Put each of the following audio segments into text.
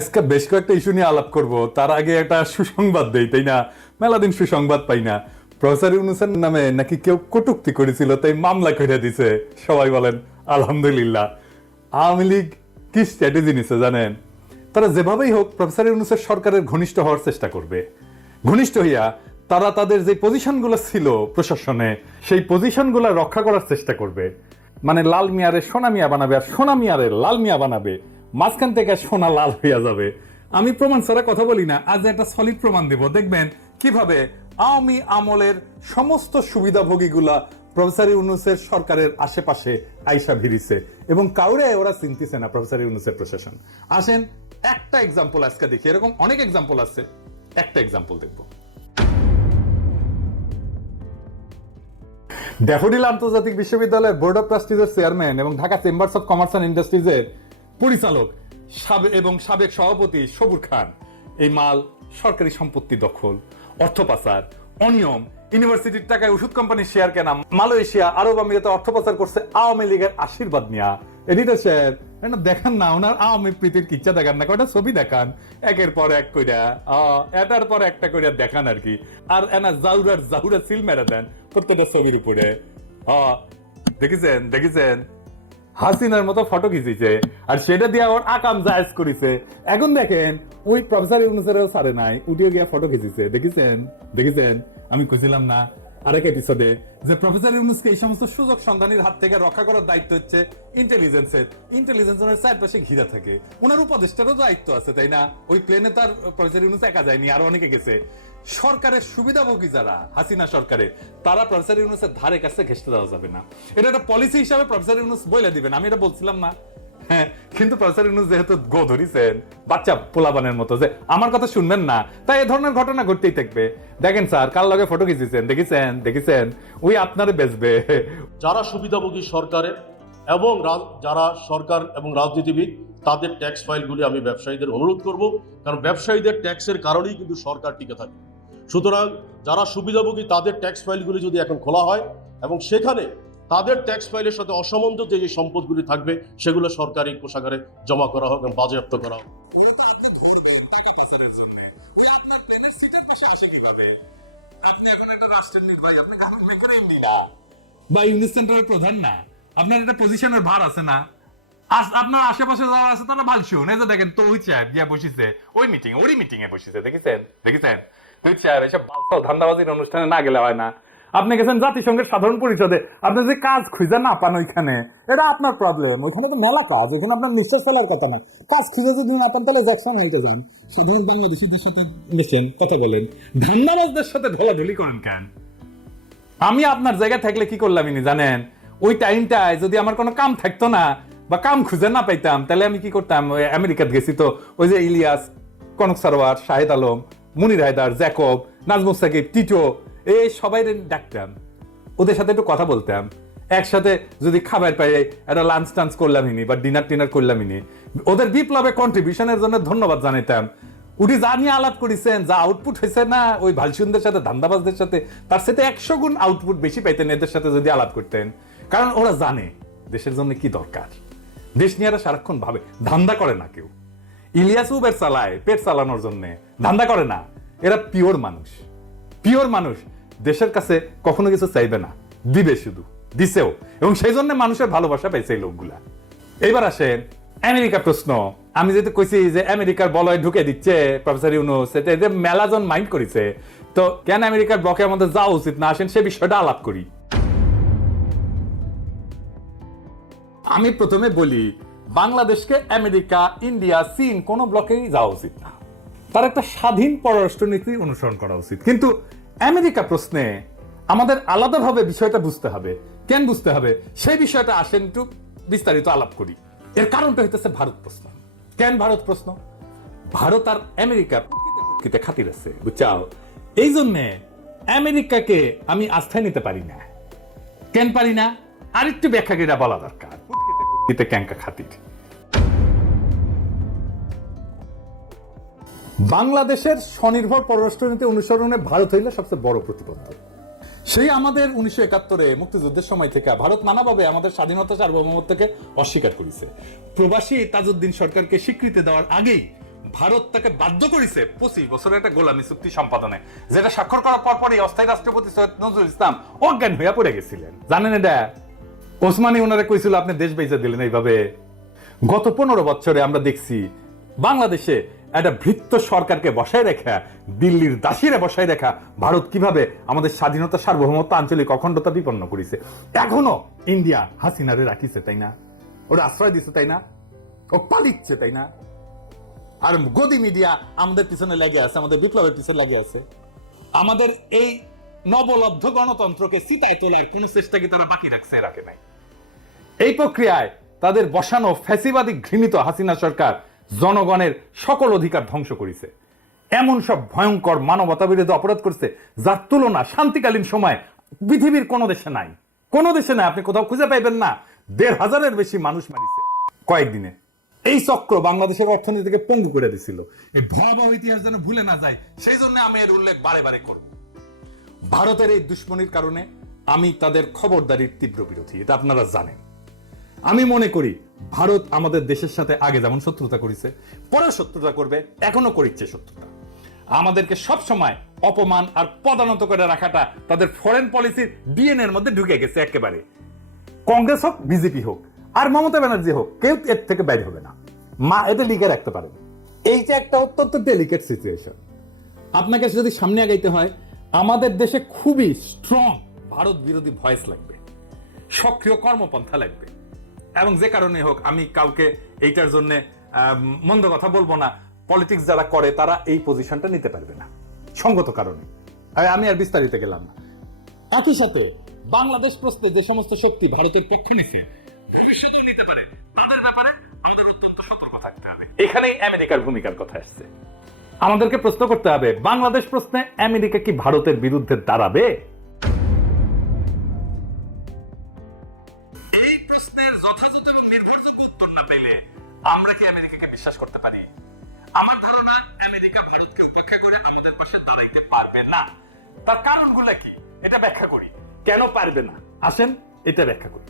আজকে বেশ কয়েকটা ইস্যু নিয়ে আলাপ করব তার আগে একটা সুসংবাদ দেই তাই না মেলাদিন সুসংবাদ পাই না প্রফেসর ইউনুসের নামে নাকি কেউ কটুক্তি করেছিল তাই মামলা করে দিছে সবাই বলেন আলহামদুলিল্লাহ আওয়ামী লীগ কি স্ট্র্যাটেজি নিছে জানেন তারা যেভাবেই হোক প্রফেসর ইউনুসের সরকারের ঘনিষ্ঠ হওয়ার চেষ্টা করবে ঘনিষ্ঠ হইয়া তারা তাদের যে পজিশনগুলো ছিল প্রশাসনে সেই পজিশনগুলো রক্ষা করার চেষ্টা করবে মানে লাল মিয়ারে সোনা মিয়া বানাবে আর সোনা মিয়ারে লাল মিয়া বানাবে মাঝখান থেকে সোনা লাল হইয়া যাবে আমি প্রমাণ ছাড়া কথা বলি না আজ একটা সলিড প্রমাণ দেব দেখবেন কিভাবে আওয়ামী আমলের সমস্ত সুবিধাভোগীগুলা প্রফেসর ইউনুসের সরকারের আশেপাশে আইসা ভিড়িছে এবং কাউরে ওরা চিনতিছে না প্রফেসর ইউনুসের প্রশাসন আসেন একটা এক্সাম্পল আজকে দেখি এরকম অনেক এক্সাম্পল আছে একটা এক্সাম্পল দেখব ড্যাফোডিল আন্তর্জাতিক বিশ্ববিদ্যালয়ের বোর্ড অফ ট্রাস্টিজের চেয়ারম্যান এবং Dhaka chambers of commerce and ইন্ডাস্ট্রিজের পরিচালক এবং সাবেক সভাপতি সবুর খান এই মাল সরকারি সম্পত্তি দখল অর্থ পাচার অনিয়ম ইউনিভার্সিটির টাকায় ওষুধ কোম্পানির শেয়ার কেনা মালয়েশিয়া আরব আমিরাতে অর্থ পাচার করছে আওয়ামী লীগের আশীর্বাদ নেওয়া এডিটর সাহেব এটা দেখান না ওনার আওয়ামী প্রীতির কিচ্ছা দেখান না কয়টা ছবি দেখান একের পর এক কইরা এটার পর একটা কইরা দেখান আর কি আর এনা জাউরার জাউরা সিল মেরা দেন প্রত্যেকটা ছবির উপরে দেখেছেন দেখেছেন হাসিনার মতো ফটো খিচিছে আর সেটা দিয়ে আমার আকাম জায়জ করিছে এখন দেখেন ওই প্রফেসর ইউনুসারেও সারে নাই উঠিয়ে গিয়া ফটো খিচিছে দেখিছেন দেখিছেন আমি কইছিলাম না আরেক এপিসোডে যে প্রফেসর ইউনুসকে এই সমস্ত সুযোগ সন্ধানীর হাত থেকে রক্ষা করার দায়িত্ব হচ্ছে ইন্টেলিজেন্সের ইন্টেলিজেন্সের চারপাশে ঘিরা থাকে ওনার উপদেষ্টারও দায়িত্ব আছে তাই না ওই প্লেনে তার প্রফেসর ইউনুস একা যায়নি আর অনেকে গেছে সরকারের সুবিধাভোগী যারা হাসিনা সরকারের তারা প্রফেসর ইউনুসের ধারে কাছে ঘেসতে দেওয়া যাবে না এটা একটা পলিসি হিসাবে প্রফেসর ইউনুস বইলে দিবেন আমি এটা বলছিলাম না হ্যাঁ কিন্তু প্রফেসর ইউনুস যেহেতু গো ধরিছেন বাচ্চা পোলাবানের মতো যে আমার কথা শুনবেন না তাই এ ধরনের ঘটনা ঘটতেই থাকবে দেখেন স্যার লগে ফটো দেখেছেন দেখেছেন ওই আপনারে বেচবে যারা সুবিধাভোগী সরকারের এবং যারা সরকার এবং রাজনীতিবিদ তাদের ট্যাক্স ফাইলগুলি আমি ব্যবসায়ীদের অনুরোধ করব কারণ ব্যবসায়ীদের ট্যাক্সের কারণেই কিন্তু সরকার টিকে থাকে সুতরাং যারা সুবিধাভোগী তাদের ট্যাক্স ফাইলগুলি যদি এখন খোলা হয় এবং সেখানে তাদের ট্যাক্স ফাইলের সাথে অসামঞ্জস্য যে সম্পদগুলি থাকবে সেগুলো সরকারি কোষাগারে জমা করা হোক এবং বাজেয়াপ্ত করা হোক প্রধান না আপনার পজিশনের ভার আছে না আপনার আশেপাশে আছে ভালো দেখেন ওই বসেছে ওই বসেছে দেখেছেন দেখেছেন এসব ধান্দাবাজির অনুষ্ঠানে না গেলে হয় না আপনি গেছেন জাতিসংঘের সাধারণ পরিষদে আপনি যে কাজ খুঁজে না পান ওইখানে এটা আপনার প্রবলেম ওইখানে তো মেলা কাজ আপনার কথা না কাজ খুঁজে যদি না পান তাহলে জ্যাকসন যান সাধারণ বাংলাদেশিদের সাথে মিশেন কথা বলেন ধান্দাবাজদের সাথে ঢোলাঢুলি করেন কেন আমি আপনার জায়গায় থাকলে কি করলামই জানেন ওই টাইমটায় যদি আমার কোনো কাম থাকতো না বা কাম খুঁজে না পাইতাম তাহলে আমি কি করতাম আমেরিকাতে গেছি তো ওই যে ইলিয়াস কনক সারোয়ার শাহেদ আলম মনির হায়দার জ্যাকব নাজমুল সাকিব টিটো এই সবাই ডাকতাম ওদের সাথে একটু কথা বলতাম একসাথে যদি খাবার পাই একটা লাঞ্চ টাঞ্চ করলাম ইনি বা ডিনার টিনার করলাম ইনি ওদের বিপ্লবে কন্ট্রিবিউশনের জন্য ধন্যবাদ জানাইতাম উনি যা নিয়ে আলাপ করেছেন যা আউটপুট হয়েছে না ওই ভালসুনদের সাথে ধান্দাবাজদের সাথে তার সাথে একশো গুণ আউটপুট বেশি পাইতেন এদের সাথে যদি আলাপ করতেন কারণ ওরা জানে দেশের জন্য কি দরকার দেশ নিয়ে সারাক্ষণ ভাবে ধান্দা করে না কেউ ইলিয়াস উবের চালায় পেট চালানোর জন্য ধান্দা করে না এরা পিওর মানুষ পিওর মানুষ দেশের কাছে কখনো কিছু চাইবে না দিবে শুধু দিছেও এবং সেই জন্য মানুষের ভালোবাসা পাইছে এই লোকগুলা এইবার আসেন আমেরিকা প্রশ্ন আমি যেহেতু কইছি যে আমেরিকার বলয় ঢুকে দিচ্ছে প্রফেসর ইউনুস এটা যে মেলাজন মাইন্ড করেছে তো কেন আমেরিকার ব্লকের আমাদের যাওয়া উচিত না আসেন সে বিষয়টা আলাপ করি আমি প্রথমে বলি বাংলাদেশকে আমেরিকা ইন্ডিয়া চীন কোনো ব্লকেই যাওয়া উচিত না তার একটা স্বাধীন পররাষ্ট্রনীতি অনুসরণ করা উচিত কিন্তু আমেরিকা প্রশ্নে আমাদের আলাদাভাবে বিষয়টা বুঝতে হবে কেন বুঝতে হবে সেই বিষয়টা আসেন একটু বিস্তারিত আলাপ করি এর কারণটা হইতেছে ভারত প্রশ্ন কেন ভারত প্রশ্ন ভারত আর আমেরিকা প্রকৃতিতে খাতির আছে বুঝছাও এই জন্যে আমেরিকাকে আমি আস্থায় নিতে পারি না কেন পারি না আরেকটু ব্যাখ্যা বলা দরকার প্রকৃতিতে ক্যাঙ্কা খাতির বাংলাদেশের স্বনির্ভর পররাষ্ট্রনীতি অনুসরণে ভারত হইলে সবচেয়ে বড় প্রতিপত্ত সেই আমাদের উনিশশো একাত্তরে মুক্তিযুদ্ধের সময় থেকে ভারত নানাভাবে আমাদের স্বাধীনতা সার্বভৌমত্বকে অস্বীকার করেছে প্রবাসী তাজউদ্দিন সরকারকে স্বীকৃতি দেওয়ার আগেই ভারত তাকে বাধ্য করেছে পঁচিশ বছরের একটা গোলামী চুক্তি সম্পাদনে যেটা স্বাক্ষর করার পরপরই অস্থায়ী রাষ্ট্রপতি সৈয়দ নজরুল ইসলাম অজ্ঞান হইয়া পড়ে গেছিলেন জানেন এটা ওসমানী ওনারা কইছিল আপনি দেশ বেঁচে দিলেন এইভাবে গত পনেরো বছরে আমরা দেখছি বাংলাদেশে একটা ভৃত্ত সরকারকে বসায় রেখা দিল্লির দাসীরা বসায় রেখা ভারত কিভাবে আমাদের স্বাধীনতা সার্বভৌমত্ব আঞ্চলিক অখণ্ডতা বিপন্ন করেছে এখনো ইন্ডিয়া হাসিনারে রাখিছে তাই না ওরা আশ্রয় দিছে তাই না ও পালিচ্ছে তাই না আর গদি মিডিয়া আমাদের পিছনে লেগে আছে আমাদের বিপ্লবের পিছনে লেগে আছে আমাদের এই নবলব্ধ গণতন্ত্রকে সিতায় তোলার কোনো চেষ্টা কি তারা বাকি রাখছে রাখে নাই এই প্রক্রিয়ায় তাদের বসানো ফ্যাসিবাদী ঘৃণিত হাসিনা সরকার জনগণের সকল অধিকার ধ্বংস করেছে এমন সব ভয়ঙ্কর মানবতা বিরোধী অপরাধ করছে যার তুলনা শান্তিকালীন সময় পৃথিবীর কোনো দেশে নাই কোনো দেশে নাই আপনি কোথাও খুঁজে পাইবেন না দেড় হাজারের বেশি মানুষ মারিছে কয়েকদিনে এই চক্র বাংলাদেশের অর্থনীতিকে পঙ্গু করে দিছিল এই ভয়াবহ ইতিহাস যেন ভুলে না যায় সেই জন্য আমি এর উল্লেখ বারে বারে করব ভারতের এই দুশ্মনির কারণে আমি তাদের খবরদারির তীব্র বিরোধী এটা আপনারা জানেন আমি মনে করি ভারত আমাদের দেশের সাথে আগে যেমন শত্রুতা করেছে পরে শত্রুতা করবে এখনো করিচ্ছে শত্রুতা আমাদেরকে সব সময় অপমান আর পদানত করে রাখাটা তাদের ফরেন পলিসির ডিএনএ এর মধ্যে ঢুকে গেছে একেবারে কংগ্রেস হোক বিজেপি হোক আর মমতা ব্যানার্জি হোক কেউ এর থেকে বাইরে হবে না মা এদের লিখে রাখতে পারেন এইটা একটা অত্যন্ত ডেলিকেট সিচুয়েশন আপনাকে যদি সামনে আগাইতে হয় আমাদের দেশে খুবই স্ট্রং ভারত বিরোধী ভয়েস লাগবে সক্রিয় কর্মপন্থা লাগবে এবং যে কারণে হোক আমি কাউকে এইটার জন্য মন্দ কথা বলবো না পলিটিক্স যারা করে তারা এই পজিশনটা নিতে পারবে না সঙ্গত কারণে আমি আর বিস্তারিত গেলাম না একই সাথে বাংলাদেশ প্রশ্নে যে সমস্ত শক্তি ভারতের পক্ষে নিচ্ছে নিতে পারে তাদের ব্যাপারে আমাদের অত্যন্ত সতর্ক থাকতে হবে এখানেই আমেরিকার ভূমিকার কথা আসছে আমাদেরকে প্রশ্ন করতে হবে বাংলাদেশ প্রশ্নে আমেরিকা কি ভারতের বিরুদ্ধে দাঁড়াবে পারবে না আসেন এটা ব্যাখ্যা করি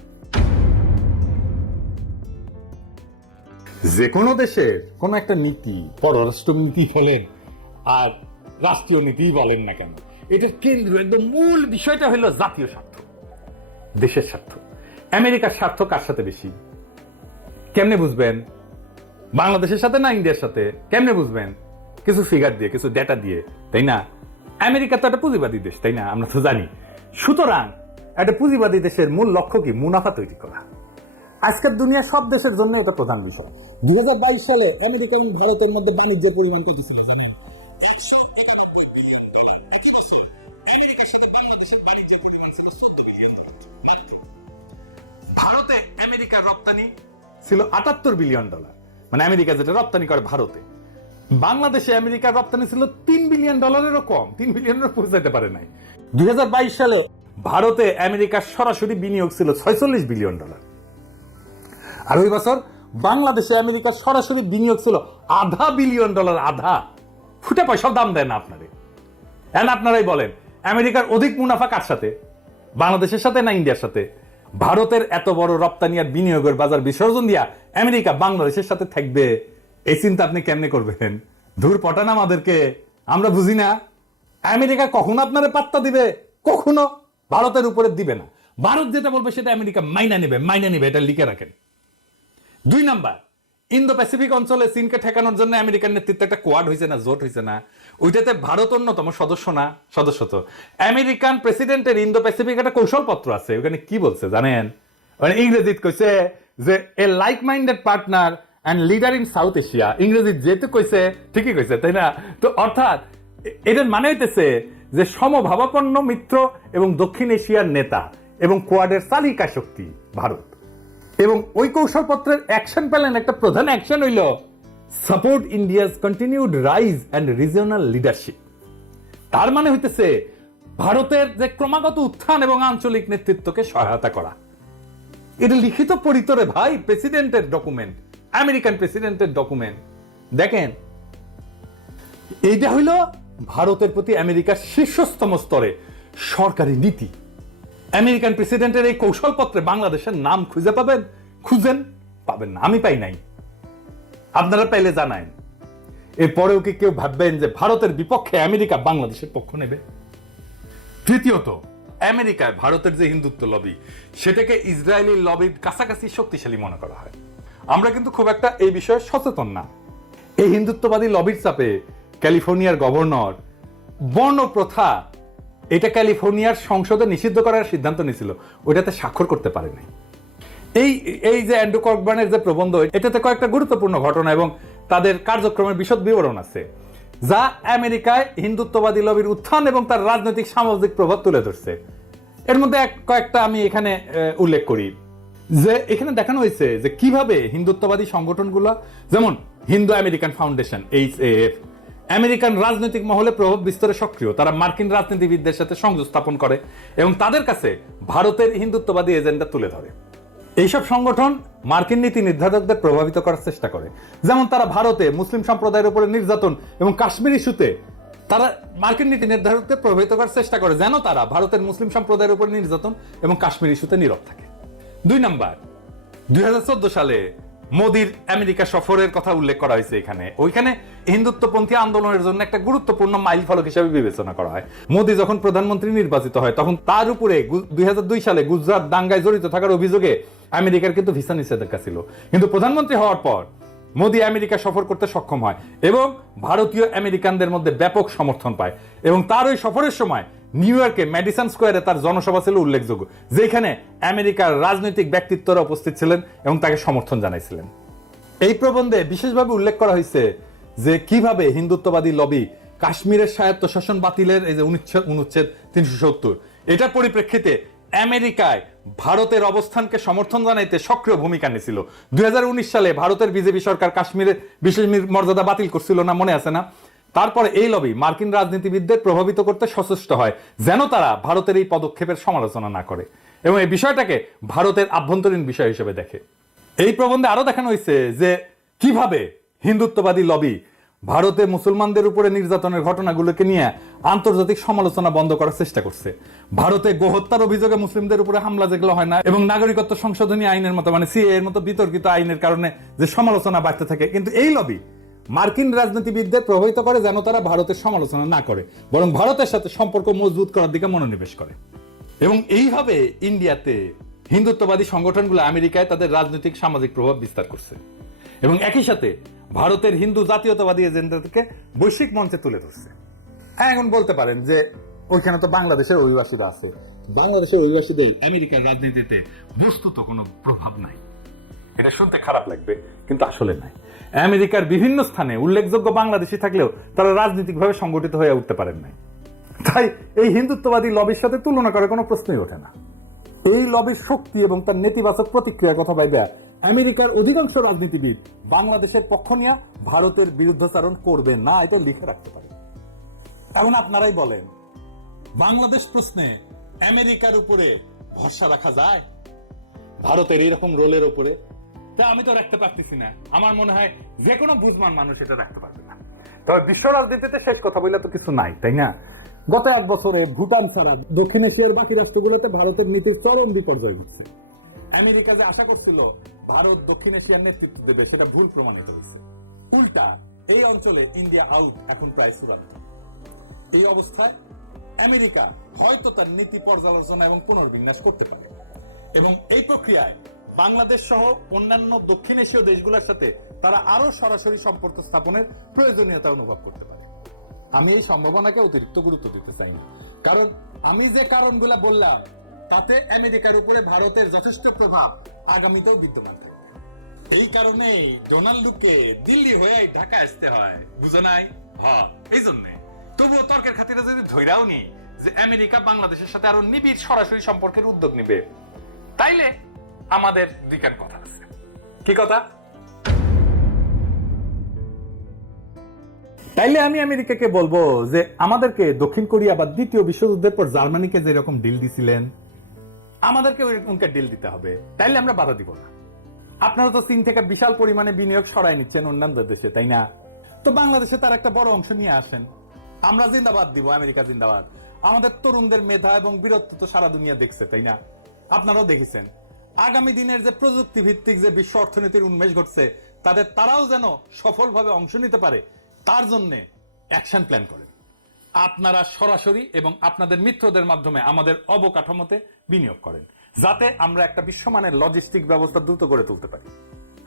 যে কোনো দেশের কোন একটা নীতি পররাষ্ট্র নীতি বলেন আর রাষ্ট্রীয় নীতি বলেন না কেন এটার কেন্দ্র একদম মূল বিষয়টা হলো জাতীয় স্বার্থ দেশের স্বার্থ আমেরিকার স্বার্থ কার সাথে বেশি কেমনে বুঝবেন বাংলাদেশের সাথে না ইন্ডিয়ার সাথে কেমনে বুঝবেন কিছু ফিগার দিয়ে কিছু ডেটা দিয়ে তাই না আমেরিকা তো একটা পুঁজিবাদী দেশ তাই না আমরা তো জানি সুতরাং একটা পুঁজিবাদী দেশের মূল লক্ষ্য কি মুনাফা তৈরি করা আজকের দুনিয়া সব দেশের জন্য এটা প্রধান বিষয় দু সালে আমেরিকা এবং ভারতের মধ্যে বাণিজ্যের পরিমাণ কত ছিল ভারতে আমেরিকার রপ্তানি ছিল আটাত্তর বিলিয়ন ডলার মানে আমেরিকা যেটা রপ্তানি করে ভারতে বাংলাদেশে আমেরিকার রপ্তানি ছিল তিন বিলিয়ন ডলারেরও কম তিন বিলিয়নেরও পৌঁছাতে পারে নাই দুই সালে ভারতে আমেরিকার সরাসরি বিনিয়োগ ছিল ছয়চল্লিশ বিলিয়ন ডলার আর ওই বছর বাংলাদেশে আমেরিকার সরাসরি বিনিয়োগ ছিল আধা বিলিয়ন ডলার আধা ফুটে পয়সা দাম দেয় না আপনারে এন আপনারাই বলেন আমেরিকার অধিক মুনাফা কার সাথে বাংলাদেশের সাথে না ইন্ডিয়ার সাথে ভারতের এত বড় রপ্তানি আর বিনিয়োগের বাজার বিসর্জন দিয়া আমেরিকা বাংলাদেশের সাথে থাকবে এই চিন্তা আপনি কেমনে করবেন ধূর পটানা আমাদেরকে আমরা বুঝি না আমেরিকা কখনো আপনারে পাত্তা দিবে কখনো ভারতের উপরে দিবে না ভারত যেটা বলবে সেটা আমেরিকা মাইনা নেবে মাইনা নেবে এটা লিখে রাখেন দুই নাম্বার ইন্দো প্যাসিফিক অঞ্চলে চীনকে ঠেকানোর জন্য আমেরিকার নেতৃত্বে একটা কোয়াড হয়েছে না জোট হয়েছে না ওইটাতে ভারত অন্যতম সদস্য না সদস্য তো আমেরিকান প্রেসিডেন্টের ইন্দো প্যাসিফিক একটা কৌশলপত্র আছে ওখানে কি বলছে জানেন মানে ইংরেজিত কইছে যে a like minded partner and leader in South Asia ইংরেজি যেহেতু কইছে ঠিকই কইছে তাই না তো অর্থাৎ এদের মানে হইতেছে যে সমভাবাপন্ন মিত্র এবং দক্ষিণ এশিয়ার নেতা এবং কোয়াডের তালিকা শক্তি ভারত এবং ওই কৌশলপত্রের অ্যাকশন প্ল্যান একটা প্রধান অ্যাকশন হইল support India's continued rise and regional leadership তার মানে হইতেছে ভারতের যে ক্রমাগত উত্থান এবং আঞ্চলিক নেতৃত্বকে সহায়তা করা এটা লিখিত পরিতরে ভাই প্রেসিডেন্টের ডকুমেন্ট আমেরিকান প্রেসিডেন্টের ডকুমেন্ট দেখেন এইটা হইল ভারতের প্রতি আমেরিকার শীর্ষস্তম স্তরে সরকারি নীতি আমেরিকান প্রেসিডেন্টের এই কৌশলপত্রে বাংলাদেশের নাম খুঁজে পাবেন খুঁজেন পাবেন আমি পাই নাই আপনারা পাইলে জানায় এরপরেও কি কেউ ভাববেন যে ভারতের বিপক্ষে আমেরিকা বাংলাদেশের পক্ষ নেবে তৃতীয়ত আমেরিকায় ভারতের যে হিন্দুত্ব লবি সেটাকে ইসরায়েলি লবির কাছাকাছি শক্তিশালী মনে করা হয় আমরা কিন্তু খুব একটা এই বিষয়ে সচেতন না এই হিন্দুত্ববাদী লবির চাপে ক্যালিফোর্নিয়ার গভর্নর বর্ণপ্রথা এটা ক্যালিফোর্নিয়ার সংসদে নিষিদ্ধ করার সিদ্ধান্ত নিয়েছিল ওইটাতে স্বাক্ষর করতে পারেনি এই এই যে অ্যান্ড্রু ককবানের যে প্রবন্ধ এটাতে কয়েকটা গুরুত্বপূর্ণ ঘটনা এবং তাদের কার্যক্রমের বিশদ বিবরণ আছে যা আমেরিকায় হিন্দুত্ববাদী লবির উত্থান এবং তার রাজনৈতিক সামাজিক প্রভাব তুলে ধরছে এর মধ্যে এক কয়েকটা আমি এখানে উল্লেখ করি যে এখানে দেখানো হয়েছে যে কিভাবে হিন্দুত্ববাদী সংগঠনগুলো যেমন Hindu American Foundation H A F American রাজনৈতিক মহলে প্রভাব বিস্তারে সক্রিয় তারা মার্কিন রাজনীতিবিদদের সাথে সংযোগ স্থাপন করে এবং তাদের কাছে ভারতের হিন্দুত্ববাদী এজেন্ডা তুলে ধরে এইসব সংগঠন মার্কিন নীতি নির্ধারকদের প্রভাবিত করার চেষ্টা করে যেমন তারা ভারতে মুসলিম সম্প্রদায়ের উপরে নির্যাতন এবং কাশ্মীর ইস্যুতে তারা মার্কিন নীতি নির্ধারকদের প্রভাবিত করার চেষ্টা করে যেন তারা ভারতের মুসলিম সম্প্রদায়ের উপরে নির্যাতন এবং কাশ্মীর ইস্যুতে নীরব থাকে দুই নম্বর দুই সালে মোদির আমেরিকা সফরের কথা উল্লেখ করা হয়েছে এখানে ওইখানে হিন্দুত্বপন্থী আন্দোলনের জন্য একটা গুরুত্বপূর্ণ মাইল ফলক হিসেবে বিবেচনা করা হয় মোদী যখন প্রধানমন্ত্রী নির্বাচিত হয় তখন তার উপরে দুই সালে গুজরাট দাঙ্গায় জড়িত থাকার অভিযোগে আমেরিকার কিন্তু ভিসা নিষেধাজ্ঞা ছিল কিন্তু প্রধানমন্ত্রী হওয়ার পর মোদি আমেরিকা সফর করতে সক্ষম হয় এবং ভারতীয় আমেরিকানদের মধ্যে ব্যাপক সমর্থন পায় এবং তার ওই সফরের সময় নিউ ইয়র্কে ম্যাডিসন স্কোয়ারে তার জনসভা ছিল উল্লেখযোগ্য যেখানে আমেরিকার রাজনৈতিক ব্যক্তিত্বরা উপস্থিত ছিলেন এবং তাকে সমর্থন জানাইছিলেন এই প্রবন্ধে বিশেষভাবে উল্লেখ করা হয়েছে যে কিভাবে হিন্দুত্ববাদী লবি কাশ্মীরের স্বায়ত্ত শাসন বাতিলের এই যে অনুচ্ছেদ অনুচ্ছেদ তিনশো সত্তর এটার পরিপ্রেক্ষিতে আমেরিকায় ভারতের অবস্থানকে সমর্থন জানাইতে সক্রিয় ভূমিকা নিয়েছিল দুই সালে ভারতের বিজেপি সরকার কাশ্মীরের বিশেষ মর্যাদা বাতিল করছিল না মনে আছে না তারপরে এই লবি মার্কিন রাজনীতিবিদদের প্রভাবিত করতে সচেষ্ট হয় যেন তারা ভারতের এই পদক্ষেপের সমালোচনা না করে এবং এই বিষয়টাকে ভারতের আভ্যন্তরীণ বিষয় হিসেবে দেখে এই প্রবন্ধে আরও দেখানো হয়েছে যে কিভাবে হিন্দুত্ববাদী লবি ভারতে মুসলমানদের উপরে নির্যাতনের ঘটনাগুলোকে নিয়ে আন্তর্জাতিক সমালোচনা বন্ধ করার চেষ্টা করছে ভারতে গোহত্যার অভিযোগে মুসলিমদের উপরে হামলা যেগুলো হয় না এবং নাগরিকত্ব সংশোধনী আইনের মতো মানে সিএ এর মতো বিতর্কিত আইনের কারণে যে সমালোচনা বাড়তে থাকে কিন্তু এই লবি মার্কিন রাজনীতিবিদদের প্রভাবিত করে যেন তারা ভারতের সমালোচনা না করে বরং ভারতের সাথে সম্পর্ক মজবুত করার দিকে মনোনিবেশ করে এবং এইভাবে ইন্ডিয়াতে হিন্দুত্ববাদী সংগঠনগুলো আমেরিকায় তাদের রাজনৈতিক সামাজিক প্রভাব বিস্তার করছে এবং একই সাথে ভারতের হিন্দু জাতীয়তাবাদী এজেন্ডাকে বৈশ্বিক মঞ্চে তুলে ধরছে হ্যাঁ এখন বলতে পারেন যে ওইখানে তো বাংলাদেশের অভিবাসীরা আছে বাংলাদেশের অভিবাসীদের আমেরিকার রাজনীতিতে বস্তুত কোনো প্রভাব নাই এটা শুনতে খারাপ লাগবে কিন্তু আসলে নাই আমেরিকার বিভিন্ন স্থানে উল্লেখযোগ্য বাংলাদেশি থাকলেও তারা রাজনৈতিকভাবে সংগঠিত হয়ে উঠতে পারেন নাই তাই এই হিন্দুত্ববাদী লবির সাথে তুলনা করার কোনো প্রশ্নই ওঠে না এই লবির শক্তি এবং তার নেতিবাচক প্রতিক্রিয়ার কথা ভাইবা আমেরিকার অধিকাংশ রাজনীতিবিদ বাংলাদেশের পক্ষ নিয়ে ভারতের বিরুদ্ধাচারণ করবে না এটা লিখে রাখতে পারে এখন আপনারাই বলেন বাংলাদেশ প্রশ্নে আমেরিকার উপরে ভরসা রাখা যায় ভারতের এইরকম রোলের উপরে তা আমি তো রাখতে পারতেছি না আমার মনে হয় যে কোনো বুঝমান মানুষ এটা রাখতে পারবে না তবে বিশ্ব রাজনীতিতে শেষ কথা বললে তো কিছু নাই তাই না গত এক বছরে ভুটান ছাড়া দক্ষিণ এশিয়ার বাকি রাষ্ট্রগুলোতে ভারতের নীতির চরম বিপর্যয় ঘটছে আমেরিকা যে আশা করছিল ভারত দক্ষিণ এশিয়ার নেতৃত্ব দেবে সেটা ভুল প্রমাণিত হয়েছে উল্টা এই অঞ্চলে ইন্ডিয়া আউট এখন প্রায় চূড়ান্ত এই অবস্থায় আমেরিকা হয়তো তার নীতি পর্যালোচনা এবং পুনর্বিন্যাস করতে পারে এবং এই প্রক্রিয়ায় বাংলাদেশ সহ অন্যান্য দক্ষিণ এশীয় দেশগুলোর সাথে তারা আরো সরাসরি সম্পর্ক স্থাপনের প্রয়োজনীয়তা অনুভব করতে পারে আমি এই সম্ভাবনাকে অতিরিক্ত গুরুত্ব দিতে চাই কারণ আমি যে কারণগুলো বললাম তাতে আমেরিকার উপরে ভারতের যথেষ্ট প্রভাব আগামীতেও বিদ্যমান থাকবে এই কারণে ডোনাল্ড লুককে দিল্লি হয়ে ঢাকা আসতে হয় বুঝো নাই হ্যাঁ এই জন্যে তবুও তর্কের খাতিরে যদি ধৈরাও নি যে আমেরিকা বাংলাদেশের সাথে আরো নিবিড় সরাসরি সম্পর্কের উদ্যোগ নিবে তাইলে আমাদের দিকের কথা আছে কি কথা তাইলে আমি আমেরিকাকে বলবো যে আমাদেরকে দক্ষিণ কোরিয়া বা দ্বিতীয় বিশ্বযুদ্ধের পর জার্মানিকে যে রকম ডিল দিছিলেন আমাদেরকে ওই রকমকে ডিল দিতে হবে তাইলে আমরা বাধা দিব না আপনারা তো চীন থেকে বিশাল পরিমাণে বিনিয়োগ সরাই নিচ্ছেন অন্যান্য দেশে তাই না তো বাংলাদেশে তার একটা বড় অংশ নিয়ে আসেন আমরা জিন্দাবাদ দিব আমেরিকা জিন্দাবাদ আমাদের তরুণদের মেধা এবং বীরত্ব তো সারা দুনিয়া দেখছে তাই না আপনারাও দেখেছেন আগামী দিনের যে প্রযুক্তি ভিত্তিক যে বিশ্ব অর্থনীতির উন্মেষ ঘটছে তাদের তারাও যেন সফলভাবে অংশ নিতে পারে তার জন্য অ্যাকশন প্ল্যান করেন আপনারা সরাসরি এবং আপনাদের মিত্রদের মাধ্যমে আমাদের অবকাঠামোতে বিনিয়োগ করেন যাতে আমরা একটা বিশ্বমানের লজিস্টিক ব্যবস্থা দ্রুত করে তুলতে পারি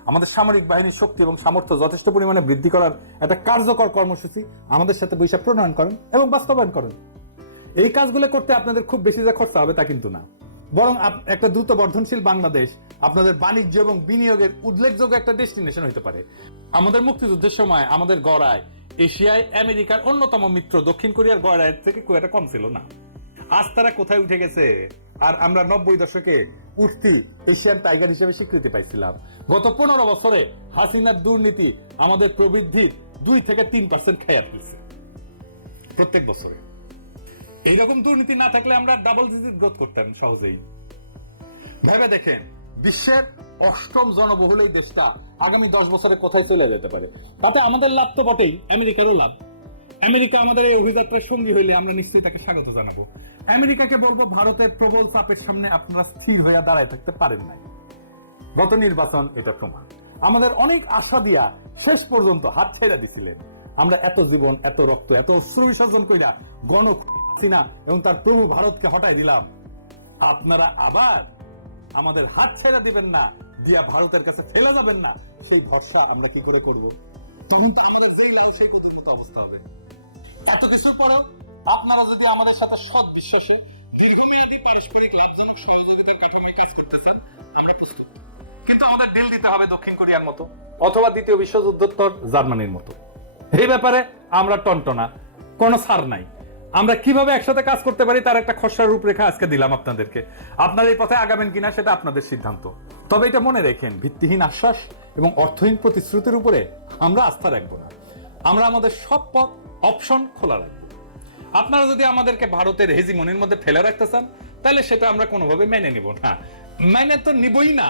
আমাদের সামরিক বাহিনীর শক্তি এবং সামর্থ্য যথেষ্ট পরিমাণে বৃদ্ধি করার একটা কার্যকর কর্মসূচি আমাদের সাথে বৈশাখ প্রণয়ন করেন এবং বাস্তবায়ন করেন এই কাজগুলো করতে আপনাদের খুব বেশি যা খরচা হবে তা কিন্তু না বরং একটা দ্রুত বর্ধনশীল বাংলাদেশ আপনাদের বাণিজ্য এবং বিনিয়োগের উল্লেখযোগ্য একটা ডেস্টিনেশন হতে পারে আমাদের মুক্তিযুদ্ধের সময় আমাদের গড়ায় এশিয়ায় আমেরিকার অন্যতম মিত্র দক্ষিণ কোরিয়ার গড়ায় থেকে খুব একটা কম ছিল না আজ তারা কোথায় উঠে গেছে আর আমরা নব্বই দশকে উঠতি এশিয়ান টাইগার হিসেবে স্বীকৃতি পাইছিলাম গত পনেরো বছরে হাসিনার দুর্নীতি আমাদের প্রবৃদ্ধির দুই থেকে তিন পার্সেন্ট খেয়াল প্রত্যেক বছরে এইরকম দুর্নীতি না থাকলে আমরা ডাবল ডিজিট গ্রোথ করতাম সহজেই ভেবে দেখেন বিশ্বের অষ্টম জনবহুল এই দেশটা আগামী দশ বছরে কোথায় চলে যেতে পারে তাতে আমাদের লাভ তো বটেই আমেরিকারও লাভ আমেরিকা আমাদের এই অভিযাত্রার সঙ্গী হইলে আমরা নিশ্চয়ই তাকে স্বাগত জানাবো আমেরিকাকে বলবো ভারতের প্রবল চাপের সামনে আপনারা স্থির হইয়া দাঁড়ায় থাকতে পারেন নাই গত নির্বাচন এটা প্রমাণ আমাদের অনেক আশা দিয়া শেষ পর্যন্ত হাত ছেড়ে দিছিলেন আমরা এত জীবন এত রক্ত এত অশ্রু বিসর্জন কইরা গণ সিনা এবং তার প্রভু ভারতকে হটাই দিলাম আপনারা আবার আমাদের হাত ছেড়ে দিবেন না দিয়া ভারতের কাছে ফেলে যাবেন না সেই ভরসা আমরা কি করে করবো কিন্তু আমাদের দিল দিতে হবে দক্ষিণ কোরিয়ার মতো অথবা দ্বিতীয় বিশ্বযুদ্ধোত্তর জার্মানির মতো এই ব্যাপারে আমরা টনটনা কোনো সার নাই আমরা কিভাবে একসাথে কাজ করতে পারি তার একটা খসড়া রূপরেখা আজকে দিলাম আপনাদেরকে আপনার এই পথে আগাবেন কিনা সেটা আপনাদের সিদ্ধান্ত তবে এটা মনে রেখেন ভিত্তিহীন আশ্বাস এবং অর্থহীন প্রতিশ্রুতির উপরে আমরা আস্থা রাখবো না আমরা আমাদের সব পথ অপশন খোলা রাখবো আপনারা যদি আমাদেরকে ভারতের হেজিমনির মধ্যে ফেলে রাখতে চান তাহলে সেটা আমরা কোনোভাবে মেনে নিব না মেনে তো নিবই না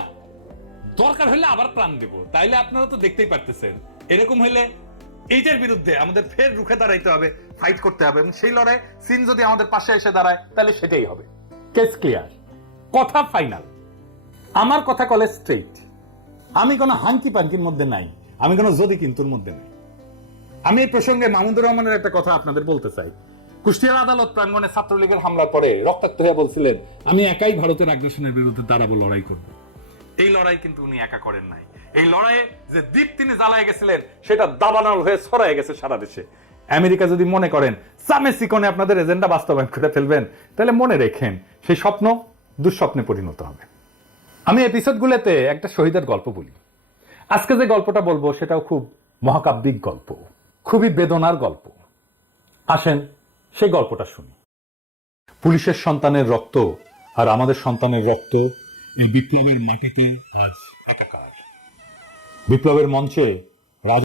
দরকার হলে আবার প্রাণ দেব তাইলে আপনারা তো দেখতেই পারতেছেন এরকম হলে এইটার বিরুদ্ধে আমাদের ফের রুখে দাঁড়াইতে হবে ফাইট করতে হবে এবং সেই লড়াই সিন যদি আমাদের পাশে এসে দাঁড়ায় তাহলে সেটাই হবে কেস ক্লিয়ার কথা ফাইনাল আমার কথা কলে স্ট্রেইট আমি কোনো হাঙ্কি পাঙ্কির মধ্যে নাই আমি কোনো যদি কিন্তুর মধ্যে নাই আমি এই প্রসঙ্গে মামুদুর রহমানের একটা কথা আপনাদের বলতে চাই কুষ্টিয়ার আদালত প্রাঙ্গনে ছাত্রলীগের হামলার পরে রক্তাক্ত হয়ে বলছিলেন আমি একাই ভারতের আগ্রাসনের বিরুদ্ধে দাঁড়াবো লড়াই করবো এই লড়াই কিন্তু উনি একা করেন নাই এই লড়াইয়ে যে দ্বীপ তিনি জ্বালায় গেছিলেন সেটা দাবানল হয়ে ছড়ায় গেছে সারা দেশে আমেরিকা যদি মনে করেন সামে সিকনে আপনাদের এজেন্ডা বাস্তবায়ন করে ফেলবেন তাহলে মনে রেখেন সেই স্বপ্ন দুঃস্বপ্নে পরিণত হবে আমি এপিসোডগুলোতে একটা শহীদের গল্প বলি আজকে যে গল্পটা বলবো সেটাও খুব মহাকাব্যিক গল্প খুবই বেদনার গল্প আসেন সেই গল্পটা শুনি পুলিশের সন্তানের রক্ত আর আমাদের সন্তানের রক্ত এই বিপ্লবের মাটিতে আজ একাকার বিপ্লবের মঞ্চে